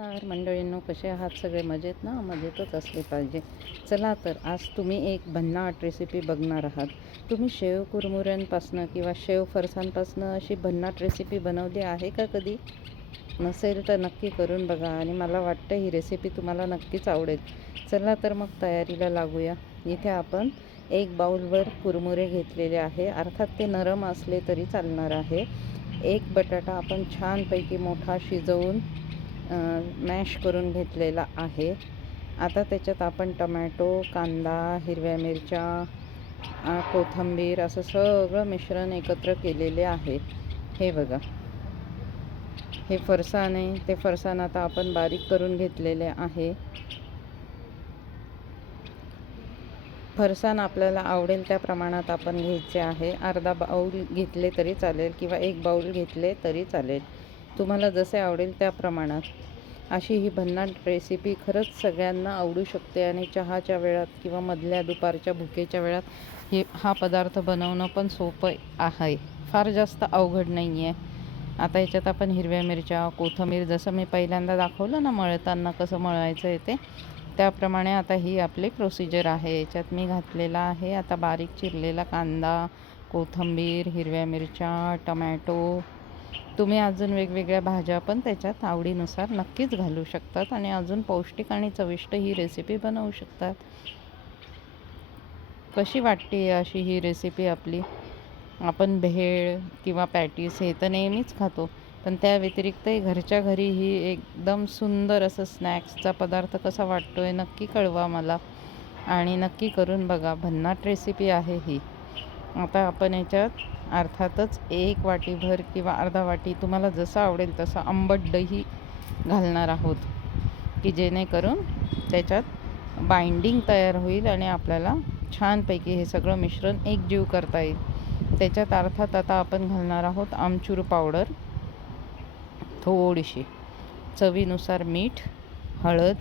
नमस्कार मंडळींनो, कसे आहात सगळे? मजेत ना? मजेतच असले पाहिजे. चला तर आज तुम्ही एक भन्नाट रेसिपी बघणार आहात. तुम्ही शेव कुरमुऱ्यांपासनं किंवा शेव फरसांपासनं अशी भन्नाट रेसिपी बनवली आहे का कधी? नसेल तर नक्की करून बघा आणि मला वाटतं ही रेसिपी तुम्हाला नक्कीच आवडेल. चला तर मग तयारीला लागूया. इथे आपण एक बाउलवर कुरमुरे घेतलेले आहे. अर्थात ते नरम असले तरी चालणार आहे. एक बटाटा आपण छानपैकी मोठा शिजवून मॅश करून घेतलेला आहे. आता त्याच्यात आपण टमॅटो, कांदा, हिरव्या मिरच्या, कोथिंबीर असं सगळं मिश्रण एकत्र केलेले आहे. हे बघा, हे फरसाण आहे. ते फरसाण आता आपण बारीक करून घेतलेले आहे. फरसाण आपल्याला आवडेल त्या प्रमाणात आपण घ्यायचे आहे. अर्धा बाऊल घेतले तरी चालेल किंवा एक बाऊल घेतले तरी चालेल, तुम्हाला जसे आवडेल त्या प्रमाणात. अशी ही भन्नाट रेसिपी खरंच सगळ्यांना आवडू शकते आणि चहाच्या वेळात किंवा मधल्या दुपारच्या भुकेच्या वेळात हा पदार्थ बनवणं पण सोपं आहे. फार जास्त अवघड नाही आहे. आता याच्यात आपण हिरव्या मिरच्या, कोथिंबीर, जसं मी पहिल्यांदा दाखवलं ना मळताना कसं मळायचं आहे ते, त्याप्रमाणे आता ही आपली प्रोसिजर आहे. याच्यात मी घातलेला आहे आता बारीक चिरलेला कांदा, कोथिंबीर, हिरव्या मिरच्या, टमॅटो. तुम्ही अजून वेगवेगळ्या भाज्या पण त्याच्यात आवडीनुसार नक्कीच घालू शकतात आणि अजून पौष्टिक आणि चविष्ट ही रेसिपी बनवू शकतात. कशी वाटते अशी ही रेसिपी आपली? आपण भेळ किंवा पॅटीस हे तर नेहमीच खातो, पण त्या व्यतिरिक्तही घरच्या घरी ही एकदम सुंदर असं स्नॅक्सचा पदार्थ कसा वाटतो आहे नक्की कळवा मला आणि नक्की करून बघा. भन्नाट रेसिपी आहे ही. आता आपण याच्यात अर्थातच एक वाटीभर किंवा अर्धा वाटी, तुम्हाला जसं आवडेल तसं आंबट दही घालणार आहोत, की जेणेकरून त्याच्यात बाइंडिंग तयार होईल आणि आपल्याला छानपैकी हे सगळं मिश्रण एकजीव करता येईल. त्याच्यात अर्थात आता आपण घालणार आहोत आमचूर पावडर थोडीशी, चवीनुसार मीठ, हळद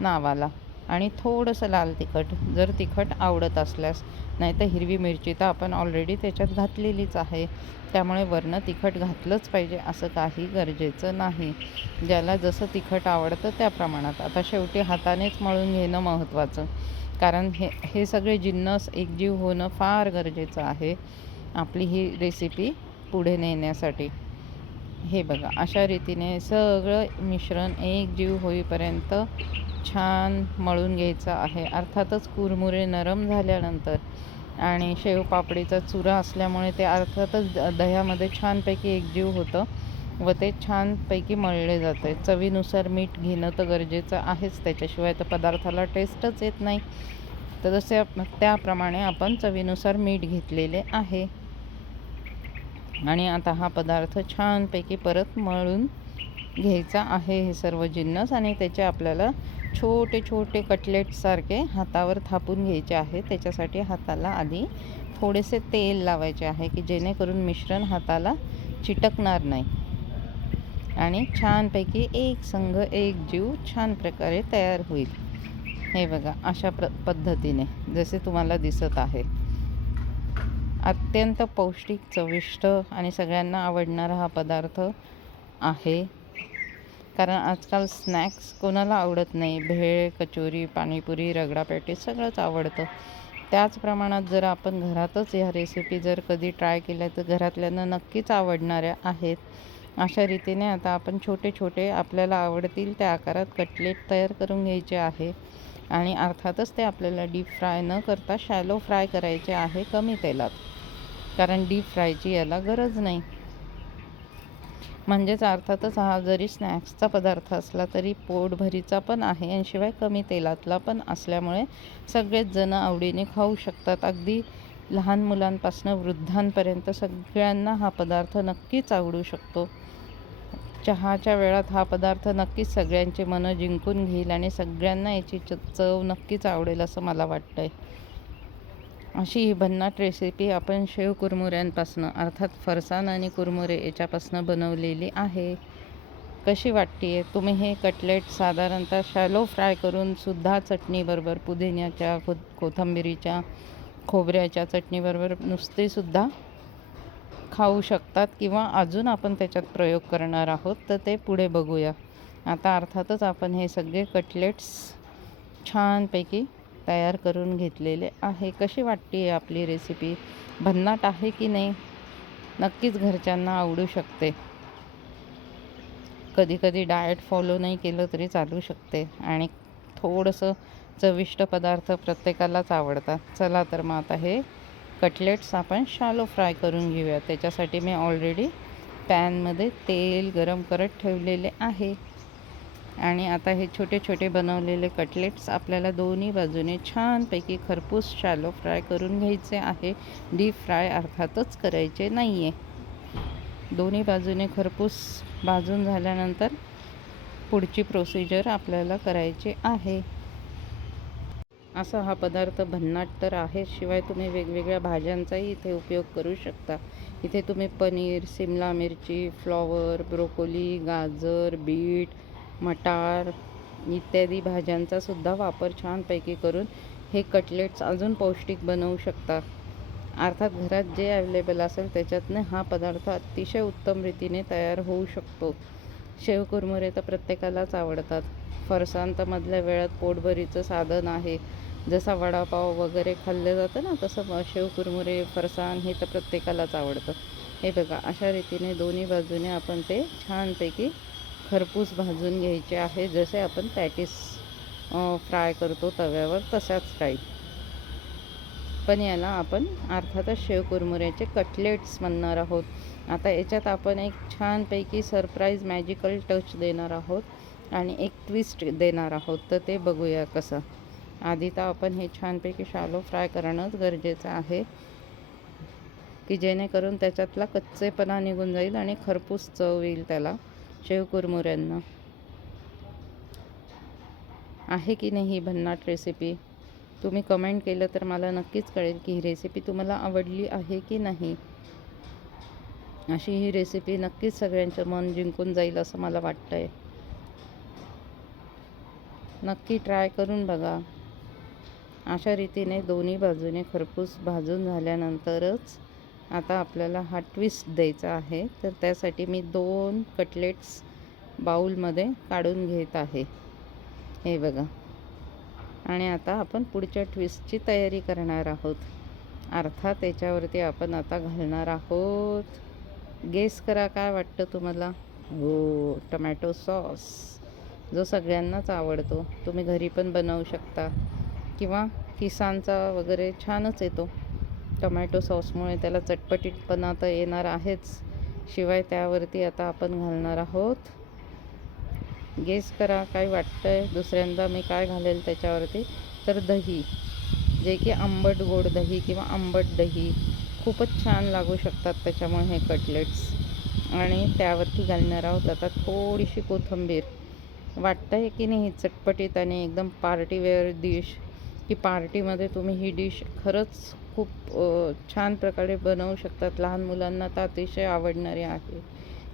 नावाला आणि थोडंसं लाल तिखट जर तिखट आवडत असल्यास. नाही तर हिरवी मिरची तर आपण ऑलरेडी त्याच्यात घातलेलीच आहे, त्यामुळे वरनं तिखट घातलंच पाहिजे असं काही गरजेचं नाही. ज्याला जसं तिखट आवडतं त्या प्रमाणात. आता शेवटी हातानेच मळून घेणं महत्त्वाचं, कारण हे सगळे जिन्नस एकजीव होणं फार गरजेचं आहे आपली ही रेसिपी पुढे नेण्यासाठी. हे बघा, अशा रीतीने सगळं मिश्रण एकजीव होईपर्यंत छान मळून घ्यायचं आहे. अर्थातच कुरमुरे नरम झाल्यानंतर आणि शेवपापडीचा चुरा असल्यामुळे ते अर्थातच दह्यामध्ये छानपैकी एकजीव होतं व ते छानपैकी मळले जाते. चवीनुसार मीठ घेणं तर गरजेचं आहेच, त्याच्याशिवाय तर पदार्थाला टेस्टच येत नाही. तर त्याप्रमाणे आपण चवीनुसार मीठ घेतलेले आहे आणि आता हा पदार्थ छानपैकी परत मळून घ्यायचा आहे हे सर्व जिन्नस, आणि त्याचे आपल्याला छोटे छोटे कटलेटसारखे हातावर थापून घ्यायचे आहे. त्याच्यासाठी हाताला आधी थोडेसे तेल लावायचे आहे, की जेणेकरून मिश्रण हाताला चिटकणार नाही आणि छानपैकी एक संघ एक जीव छान प्रकारे तयार होईल. हे बघा, अशा पद्धतीने जसे तुम्हाला दिसत आहे. अत्यंत पौष्टिक, चविष्ट आणि सगळ्यांना आवडणारा हा पदार्थ आहे. कारण आजकाल स्नॅक्स कोणाला आवडत नाही? भेळ, कचोरी, पाणीपुरी, रगडा पॅटीस सगळंच आवडतं. त्याच प्रमाणात जर आपण घरातच ह्या रेसिपी जर कधी ट्राय केल्या तर घरातल्यांना नक्कीच आवडणाऱ्या आहेत. अशा रीतीने आता आपण छोटे छोटे आपल्याला आवडतील त्या आकारात कटलेट तयार करून घ्यायचे आहे आणि अर्थातच ते आपल्याला डीप फ्राय न करता शॅलो फ्राय करायचे आहे कमी तेलात, कारण डीप फ्रायची याला गरज नाही. म्हणजेच अर्थातच हा जरी स्नॅक्सचा पदार्थ असला तरी पोटभरीचा पण आहे आणि शिवाय कमी तेलातला पण असल्यामुळे सगळेच जण आवडीने खाऊ शकतात. अगदी लहान मुलांपासून वृद्धांपर्यंत सगळ्यांना हा पदार्थ नक्कीच आवडू शकतो. चहाच्या वेळात हा पदार्थ नक्कीच सगळ्यांचे मनं जिंकून घेईल आणि सगळ्यांना याची चव नक्कीच आवडेल असं मला वाटतं आहे. अशी ही भन्नाट रेसिपी आपण शेव कुरमुऱ्यांपासून, अर्थात फरसाण आणि कुरमुरे याच्यापासून बनवलेली आहे. कशी वाटते आहे? तुम्ही हे कटलेट साधारणतः शॅलो फ्राय करून सुद्धा चटणीबरोबर, पुदिन्याच्या, कोथिंबिरीच्या, खोबऱ्याच्या चटणीबरोबर नुसतेसुद्धा खाऊ शकतात किंवा अजून आपण त्याच्यात प्रयोग करणार आहोत, तर ते पुढे बघूया. आता अर्थातच आपण हे सगळे कटलेट्स छानपैकी तयार करून घेतलेले आहे. कशी वाटते आपली रेसिपी? भन्नाट आहे की नाही? नक्कीच घरच्यांना आवडू शकते. कधी कधी डाएट फॉलो नाही केलं तरी चालू शकते आणि थोडंसं चविष्ट पदार्थ प्रत्येकालाच आवडतात. चला तर मग आता हे कटलेट्स आपण शॅलो फ्राय करून घेऊया. त्याच्यासाठी मी ऑलरेडी पॅनमध्ये तेल गरम करत ठेवलेले आहे आणि आता हे छोटे छोटे बनवलेले कटलेट्स आपल्याला दोन्ही बाजूने छानपैकी खरपूस शॅलो फ्राय करून घ्यायचे आहे. डीप फ्राय अर्थातच करायचे नाही आहे. दोन्ही बाजूने खरपूस भाजून झाल्यानंतर पुढची प्रोसिजर आपल्याला करायची आहे. असा हा पदार्थ भन्नाट तर आहे, शिवाय तुम्ही वेगवेगळ्या भाज्यांचाही इथे उपयोग करू शकता. इथे तुम्ही पनीर, शिमला मिरची, फ्लॉवर, ब्रोकोली, गाजर, बीट, मटार इत्यादी भाज्यांचा सुद्धा वापर छानपैकी करून हे कटलेट्स अजून पौष्टिक बनवू शकता. अर्थात घरात जे अवेलेबल असेल त्याच्यातनं हा पदार्थ अतिशय उत्तम रीतीने तयार होऊ शकतो. शेव कुरमुरे तर प्रत्येकालाच आवडतात. फरसाण तर मधल्या वेळात पोटभरीचं साधन आहे. जसा वडापाव वगैरे खाल्लं जातं ना, तसं शेव कुरमुरे, फरसाण हे तर प्रत्येकालाच आवडतं. हे बघा, अशा रीतीने दोन्ही बाजूने आपण ते छानपैकी खरपूस भाजून घ्यायचे आहे. जसे आपण पॅटीस फ्राय करतो तव्यावर तशाच टाईप. पण याला आपण अर्थातच शेव कुरमुऱ्याचे कटलेट्स म्हणणार आहोत. आता याच्यात आपण एक छानपैकी सरप्राईज मॅजिकल टच देणार आहोत आणि एक ट्विस्ट देणार आहोत. तर ते बघूया कसं. आधी तर आपण हे छानपैकी शॅलो फ्राय करणंच गरजेचं आहे, की जेणेकरून त्याच्यातला कच्चेपणा निघून जाईल आणि खरपूस चव येईल त्याला शेव कुरमुऱ्यांना. आहे की नाही ही भन्नाट रेसिपी? तुम्ही कमेंट केलं तर मला नक्कीच कळेल की ही रेसिपी तुम्हाला आवडली आहे की नाही. अशी ही रेसिपी नक्कीच सगळ्यांचं मन जिंकून जाईल असं मला वाटतंय. नक्की ट्राय करून बघा. अशा रीतीने दोन्ही बाजूने खरपूस भाजून झाल्यानंतरच आता आपल्याला हा ट्विस्ट द्यायचा आहे. तर त्यासाठी मी 2 कटलेट्स बाउलमध्ये काढून घेत आहे. हे बघा. आणि आता आपण पुढच्या ट्विस्टची तयारी करणार आहोत. अर्थात त्याच्यावरती आपण आता घालणार आहोत, गेस करा काय वाटतं तुम्हाला? हो, टमॅटो सॉस, जो सगळ्यांनाच आवडतो. तुम्ही घरी पण बनवू शकता किंवा किसानचा वगैरे छानच येतो. टमॅटो सॉसमुळे त्याला चटपटीतपणा तर येणार आहेच, शिवाय त्यावरती आता आपण घालणार आहोत, गेस करा काय वाटतंय दुसऱ्यांदा मी काय घालेल त्याच्यावरती? तर दही, जे की आंबट गोड दही किंवा आंबट दही खूपच छान लागू शकतात त्याच्यामुळे हे कटलेट्स. आणि त्यावरती घालणार आहोत आता थोडीशी कोथिंबीर. वाटतंय की नाही चटपटीत आणि एकदम पार्टीवेअर डिश, की पार्टीमध्ये तुम्ही ही डिश खरंच खूप छान प्रकारे बनवू शकतात. लहान मुलांना तर अतिशय आवडणारी आहे.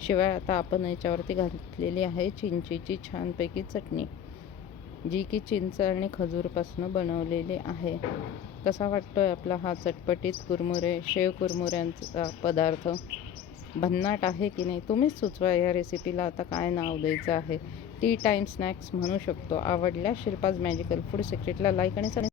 शिवाय आता आपण याच्यावरती घातलेली आहे चिंचेची छानपैकी चटणी, जी की चिंच आणि खजूरपासून बनवलेली आहे. कसा वाटतोय आपला हा चटपटीत शेव कुरमुऱ्यांचा पदार्थ? भन्नाट आहे की नाही? तुम्हीच सुचवा या रेसिपीला आता काय नाव द्यायचं आहे. टी टाईम स्नॅक्स म्हणू शकतो. आवडल्यास शिल्पाज मॅजिकल फूड सिक्रेटला लाईक आणि